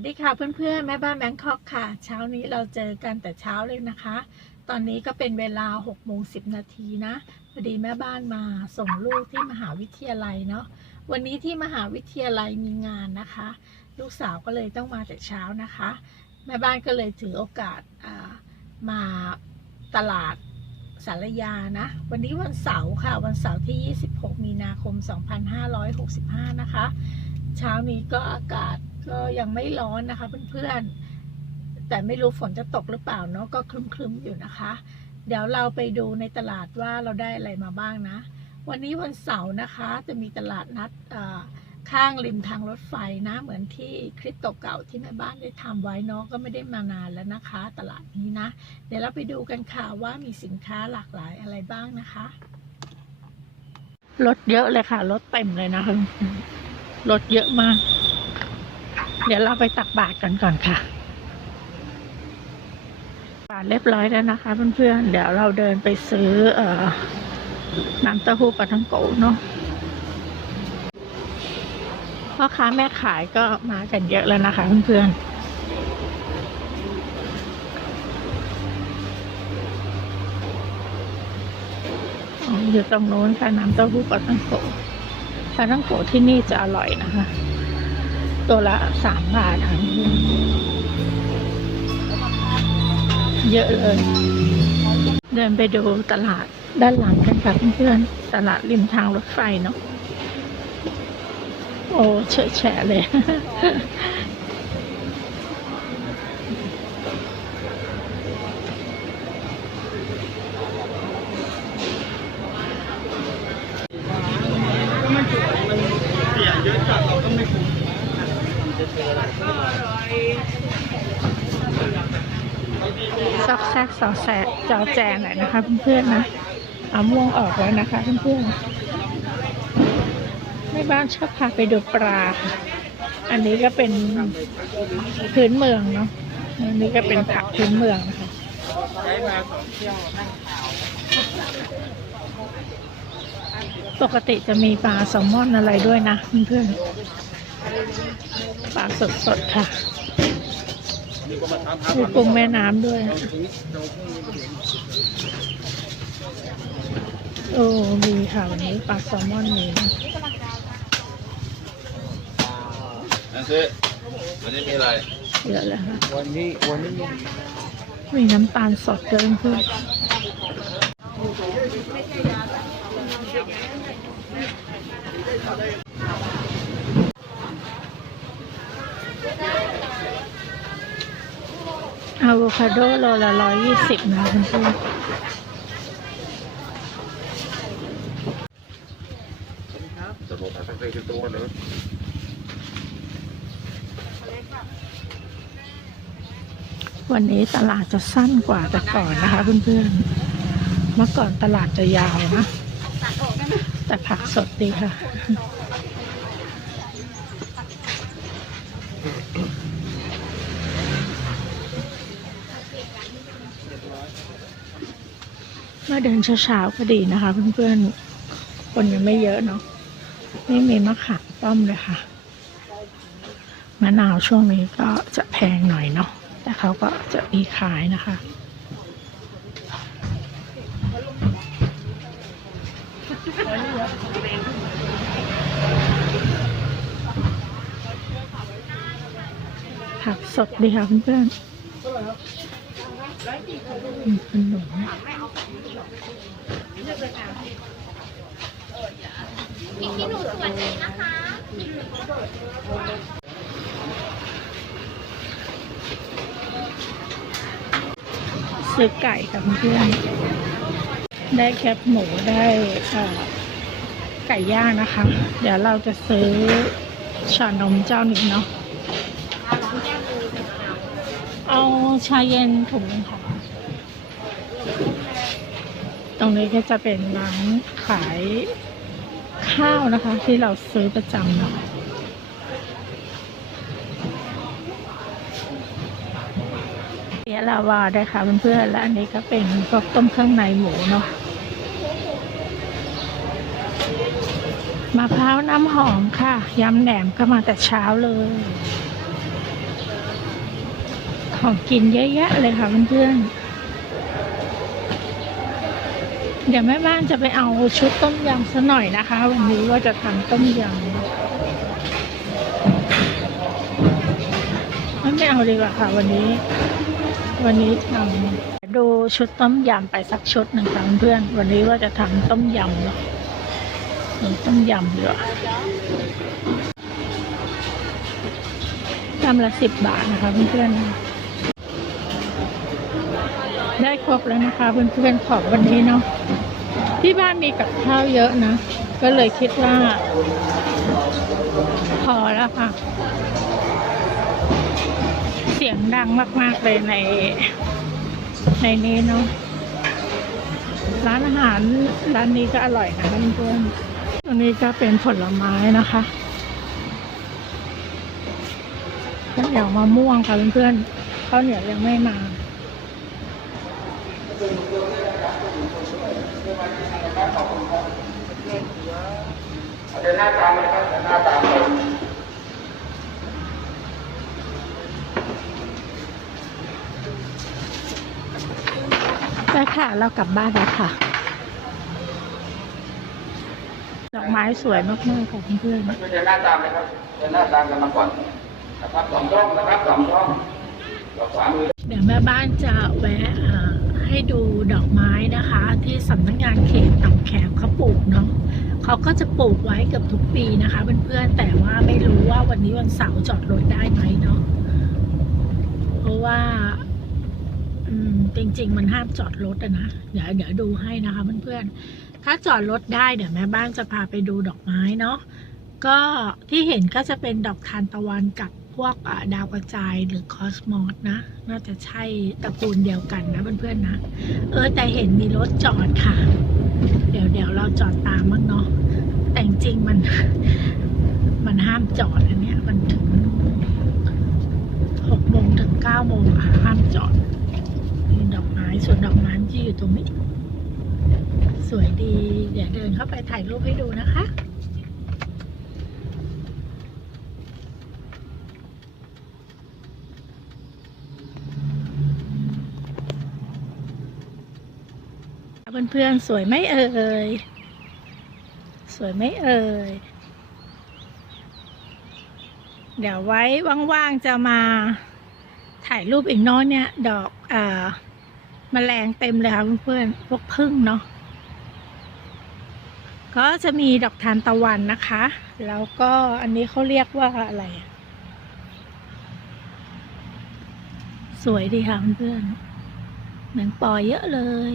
วัสดีค่ะเพื่อนๆ แม่บ้านแบงคอกค่ะ เช้านี้เราเจอกันแต่เช้าเลยนะคะ ตอนนี้ก็เป็นเวลา6โมง10 นาทีนะพอดีแม่บ้านมาส่งลูกที่มหาวิทยาลัยเนาะวันนี้ที่มหาวิทยาลัยมีงานนะคะ ลูกสาวก็เลยต้องมาแต่เช้านะคะ แม่บ้านก็เลยถือโอกาสามาตลาดสารยานะ วันนี้วันเสาร์ค่ะ วันเสาร์ที่ 26 มีนาคม 2565 นะคะ เช้านี้ก็อากาศ ก็ยังไม่ร้อนนะคะเพื่อนๆ แต่ไม่รู้ฝนจะตกหรือเปล่าเนาะก็ครึ้มๆอยู่นะคะ เดี๋ยวเราไปดูในตลาดว่าเราได้อะไรมาบ้างนะ วันนี้วันเสาร์นะคะจะมีตลาดนัดข้างริมทางรถไฟนะ เหมือนที่คลิปเก่าๆที่แม่บ้านได้ทำไว้เนาะก็ไม่ได้มานานแล้วนะคะ ตลาดนี้นะ เดี๋ยวเราไปดูกันค่ะว่ามีสินค้าหลากหลายอะไรบ้างนะคะรถเยอะเลยค่ะรถเต็มเลยนะคะรถเยอะมาก เดี๋ยวเราไปตักบาตรกันก่อนค่ะ บาตรเรียบร้อยแล้วนะคะเพื่อนๆ เดี๋ยวเราเดินไปซื้อเอ่อน้ำเต้าหู้ปลาทังโกเนาะพ่อค้าแม่ขายก็มากันเยอะแล้วนะคะเพื่อนๆอยู่ตรงโน้นค่ะน้ำเต้าหู้ปลาทังโกปลาท่องโกที่นี่จะอร่อยนะคะ ตัวละสามบาทค่ะเยอะเลย เดินไปดูตลาดด้านหลังกันค่ะเพื่อนๆตลาดริมทางรถไฟเนาะโอ้เฉอะแฉะเลย ซอกแซกสอแสะจอแจหน่อยนะคะเพื่อนๆนะเอาม่วงออกแล้วนะคะเพื่อนๆแม่บ้านชอบพาไปดูปลา อันนี้ก็เป็นพื้นเมืองเนาะอันนี้ก็เป็นผักพื้นเมืองนะคะปกติจะมีปลาแซลมอนอะไรด้วยนะเพื่อนๆ ปลาสดๆค่ะมีกุ้งแม่น้ำด้วย โอ้ มีค่ะวันนี้ปลาแซลมอนมีนะนั่นคือวันนี้มีอะไรเยอะเลยค่ะวันนี้วันนี้มีน้ำตาลสดเดินเพื่อน อะโวคาโดโลละร้อยยี่สิบนะคุณผู้ชมจะบอกอะไรสักเรื่องตัวเลยวันนี้ตลาดจะสั้นกว่าแต่ก่อนนะคะเพื่อนๆ เมื่อก่อนตลาดจะยาวนะ แต่ผักสดดีค่ะ มาเดินเช้าๆก็ดีนะคะ เพื่อนๆ คนยังไม่เยอะเนาะ ไม่มีมะขามป้อมเลยค่ะ มะนาวช่วงนี้ก็จะแพงหน่อยเนาะ แต่เขาก็จะมีขายนะคะผักสดดีค่ะเพื่อนๆ มีขนมที่หนูสวยเลยนะคะซื้อไก่กับเพื่อน ได้แคบหมูได้ไก่ย่างนะคะ เดี๋ยวเราจะซื้อชานมเจ้าหนึ่งเนาะ เอาชาเย็นถุงนึงค่ะ ตรงนี้ก็จะเป็นร้านขายข้าวนะคะ ที่เราซื้อประจำเนาะเปียลาวาได้ค่ะเพื่อนๆและอันนี้ก็เป็นพวกต้มเครื่องในหมูเนาะมะพร้าวน้ำหอมค่ะยำแหนมก็มาแต่เช้าเลย ของกินเยอะแยะเลยค่ะเพื่อนๆ เดี๋ยวแม่บ้านจะไปเอาชุดต้มยำซะหน่อยนะคะ วันนี้ว่าจะทำต้มยำไม่ไม่เอาดีกว่าค่ะวันนี้ วันนี้ทำดูชุดต้มยำไปสักชุดหนึ่งค่ะเพื่อนวันนี้ว่าจะทำต้มยำเนาะต้มยำดีกว่าำละสิบบาทนะคะเพื่อนๆ ได้ค รบแล้วนะคะเพื่อนๆของวันนี้เนาะที่บ้านมีกับข้าวเยอะนะ ก็เลยคิดว่า พอแล้วค่ะ เสียงดังมาก ๆ เลยใน ในนี้เนาะร้านอาหารร้านนี้ก็อร่อยนะเพื่อนๆตรงนี้ก็เป็นผลไม้นะคะข้าวเหนียวมะม่วงค่ะเพื่อนๆข้าวเหนียวยังไม่มา เดินหน้าตามเลยครับเดินหน้าตามเลยได้ค่ะ เรากลับบ้านแล้วค่ะ ดอกไม้สวยมากๆค่ะเพื่อนช่วยเดินหน้าตามเลยครับเดินหน้าตามกันมาก่อนนะครับสองช่องนะครับสองช่องดอกขวามือๆเดี๋ยวแม่บ้านจะแวะอ่า ให้ดูดอกไม้นะคะ ที่สำนักงานเขตต่ำแขมเขาปลูกเนาะเขาก็จะปลูกไว้เกือบทุกปีนะคะเพื่อนๆแต่ว่าไม่รู้ว่าวันนี้วันเสาร์จอดรถได้ไหมเนาะเพราะว่าจริง ๆ มันห้ามจอดรถอะนะเดี๋ยวเดี๋ยวดูให้นะคะเพื่อนๆถ้าจอดรถได้เดี๋ยวแม่บ้านจะพาไปดูดอกไม้เนาะก็ที่เห็นก็จะเป็นดอกทานตะวันกับ วกดาวกระจายหรือคอสมอสนะ น่าจะใช่ตระกูลเดียวกันนะเพื่อนๆนะ เออแต่เห็นมีรถจอดค่ะ เดี๋ยวเดี๋ยวเราจอดตามมั้งเนาะแต่จริงมัน มันห้ามจอดอันเนี้ย มันถึงหกโมงถึงเก้าโมงอะค่ะห้ามจอดมีดอกไม้ส่วนดอกไม้ที่อยู่ตรงนี้ สวยดี เดี๋ยวเดินเข้าไปถ่ายรูปให้ดูนะคะ เพื่อนๆสวยไหมเอ่ย สวยไหมเอ่ย เดี๋ยวไว้ว่างๆจะมาถ่ายรูปอีกน้อยเนี่ย ดอกอ่อมแมลงเต็มเลยค่ะเพื่อนๆพวกพึ่งเนาะก็จะมีดอกทานตะวันนะคะ แล้วก็อันนี้เขาเรียกว่าอะไร สวยดีค่ะเพื่อนๆเหมือนปอเยอะเลย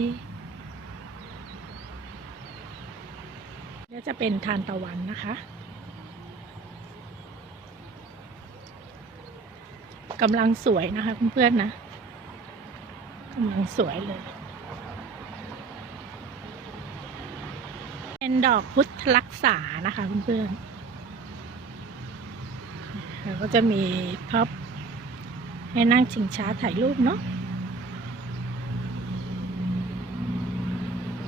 ก็จะเป็นทานตะวันนะคะกำลังสวยนะคะเพื่อนๆนะกำลังสวยเลย เป็นดอกพุทธลักษานะคะเพื่อนๆแล้วก็จะมีพับให้นั่งชิงช้าถ่ายรูปเนาะ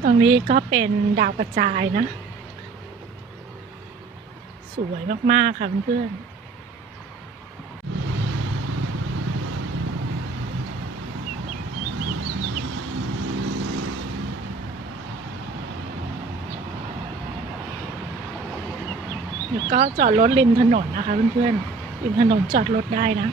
ตรงนี้ก็เป็นดาวกระจายนะ สวยมาก ๆ ค่ะเพื่อนๆแล้วก็จอดรถริมถนนนะคะเพื่อนๆริมถนนจอดรถได้นะ